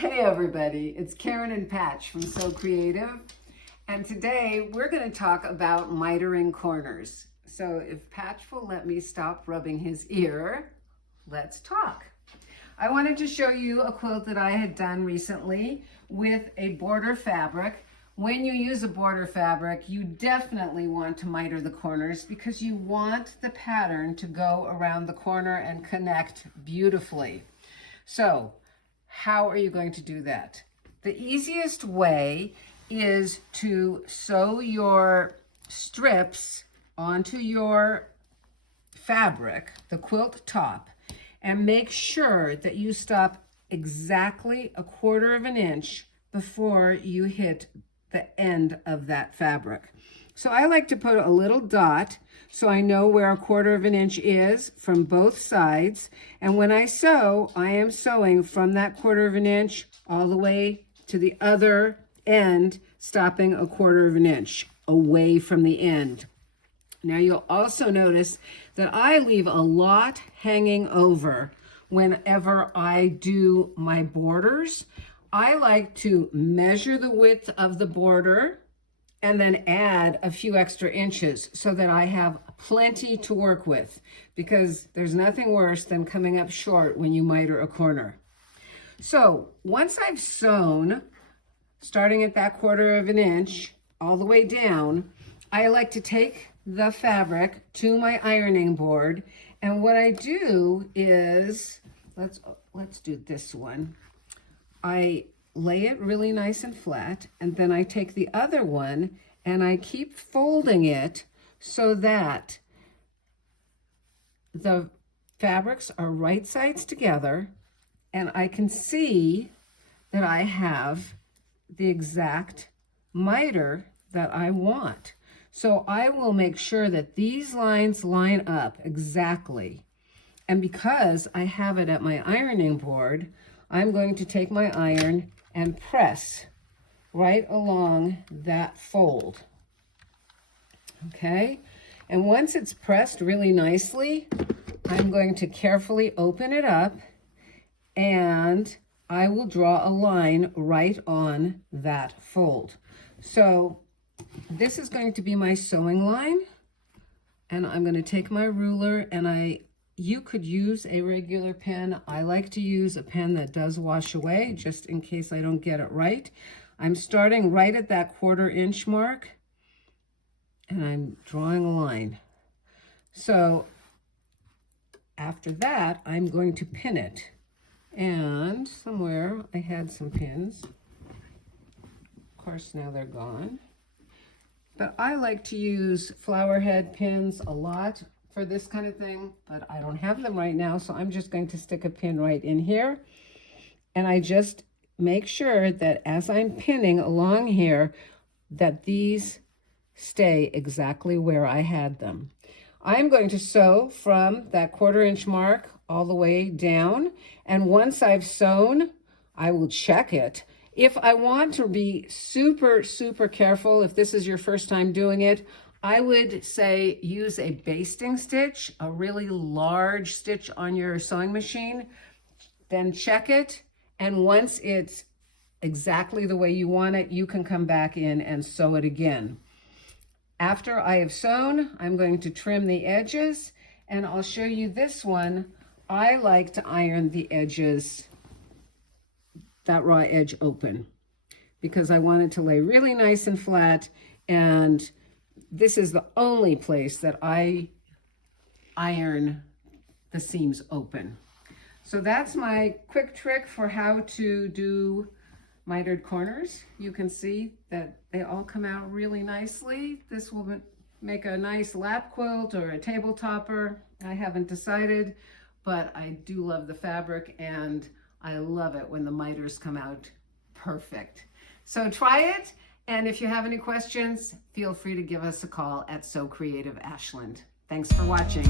Hey everybody, it's Karen and Patch from So Creative, and today we're going to talk about mitering corners. So if Patch will let me stop rubbing his ear, let's talk. I wanted to show you a quilt that I had done recently with a border fabric. When you use a border fabric, you definitely want to miter the corners because you want the pattern to go around the corner and connect beautifully. So how are you going to do that? The easiest way is to sew your strips onto your fabric, the quilt top, and make sure that you stop exactly 1/4 of an inch before you hit the end of that fabric. So I like to put a little dot so I know where 1/4 of an inch is from both sides. And when I sew, I am sewing from that 1/4 of an inch all the way to the other end, stopping 1/4 of an inch away from the end. Now you'll also notice that I leave a lot hanging over whenever I do my borders. I like to measure the width of the border and then add a few extra inches so that I have plenty to work with, because there's nothing worse than coming up short when you miter a corner. So once I've sewn, starting at that 1/4 of an inch all the way down, I like to take the fabric to my ironing board, and what I do is, let's do this one. I lay it really nice and flat, and then I take the other one and I keep folding it so that the fabrics are right sides together, and I can see that I have the exact miter that I want. So I will make sure that these lines line up exactly. And because I have it at my ironing board, I'm going to take my iron and press right along that fold. Okay? And once it's pressed really nicely, I'm going to carefully open it up, and I will draw a line right on that fold. So this is going to be my sewing line, and I'm going to take my ruler, and you could use a regular pen. I like to use a pen that does wash away, just in case I don't get it right. I'm starting right at that 1/4 inch mark, and I'm drawing a line. So after that, I'm going to pin it. And somewhere I had some pins. Of course, now they're gone. But I like to use flower head pins a lot for this kind of thing, but I don't have them right now, so I'm just going to stick a pin right in here. And I just make sure that as I'm pinning along here, that these stay exactly where I had them. I'm going to sew from that 1/4 inch mark all the way down, and once I've sewn, I will check it. If I want to be super, super careful, if this is your first time doing it, I would say use a basting stitch, a really large stitch on your sewing machine, then check it, and once it's exactly the way you want it, you can come back in and sew it again. After I have sewn, I'm going to trim the edges, and I'll show you this one. I like to iron the edges, that raw edge open, because I want it to lay really nice and flat, and this is the only place that I iron the seams open. So that's my quick trick for how to do mitered corners. You can see that they all come out really nicely. This will make a nice lap quilt or a table topper. I haven't decided, but I do love the fabric, and I love it when the miters come out perfect. So try it, and if you have any questions, feel free to give us a call at So Creative Ashland. Thanks for watching.